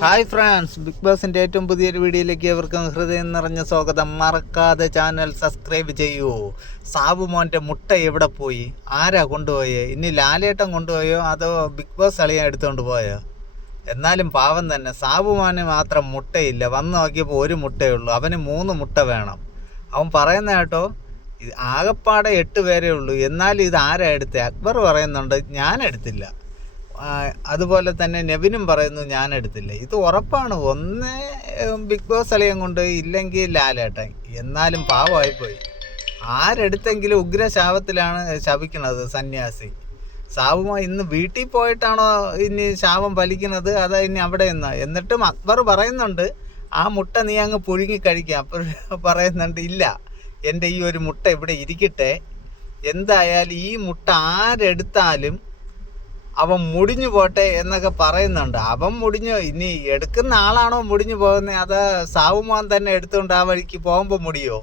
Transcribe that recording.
Hi friends, big ബോസിൻ്റെ ഏറ്റവും പുതിയൊരു വീഡിയോയിലേക്ക് അവർക്കും ഹൃദയം നിറഞ്ഞ സ്വാഗതം. മറക്കാതെ ചാനൽ സബ്സ്ക്രൈബ് ചെയ്യൂ. സാബുമോൻ്റെ മുട്ട എവിടെ പോയി? ആരാ കൊണ്ടുപോയേ? ഇനി ലാലേട്ടൻ കൊണ്ടുപോയോ അതോ ബിഗ് ബോസ് അളിയാൻ എടുത്തുകൊണ്ട് പോയോ? എന്നാലും പാവം തന്നെ, സാബുമോന് മാത്രം മുട്ടയില്ല. വന്ന് നോക്കിയപ്പോൾ ഒരു മുട്ടയേ ഉള്ളൂ. അവന് 3 മുട്ട വേണം. അവൻ പറയുന്ന കേട്ടോ, ആകപ്പാടെ 8 പേരേ ഉള്ളൂ. എന്നാലും ഇത് ആരാ എടുത്തേ? അക്ബർ പറയുന്നുണ്ട് ഞാൻ എടുത്തില്ല. അതുപോലെ തന്നെ നെവിനും പറയുന്നു ഞാൻ എടുത്തില്ല. ഇത് ഉറപ്പാണ്. ഒന്ന് ബിഗ് ബോസ് അളിയൻ കൊണ്ട്, ഇല്ലെങ്കിൽ ലാലേട്ടൻ. എന്നാലും പാവമായിപ്പോയി. ആരെടുത്തെങ്കിലും ഉഗ്രശാപത്തിലാണ് ശപിക്കുന്നത് സന്യാസി. സാബുമോ ഇന്ന് വീട്ടിൽ പോയിട്ടാണോ ഇനി ശാപം ഫലിക്കുന്നത്, അതാ ഇനി അവിടെ നിന്ന്? എന്നിട്ടും അക്ബർ പറയുന്നുണ്ട് ആ മുട്ട നീ അങ്ങ് പുഴുങ്ങി കഴിക്കുക. അപ്പോൾ പറയുന്നുണ്ട് ഇല്ല, എൻ്റെ ഈ ഒരു മുട്ട ഇവിടെ ഇരിക്കട്ടെ. എന്തായാലും ഈ മുട്ട ആരെടുത്താലും അവൻ മുടിഞ്ഞു പോട്ടെ എന്നൊക്കെ പറയുന്നുണ്ട്. അവൻ മുടിഞ്ഞു, ഇനി എടുക്കുന്ന ആളാണോ മുടിഞ്ഞു പോകുന്നത്, അത് സാവുമാൻ തന്നെ എടുത്തുകൊണ്ട് ആ വഴിക്ക് പോകുമ്പോൾ മുടിയോ?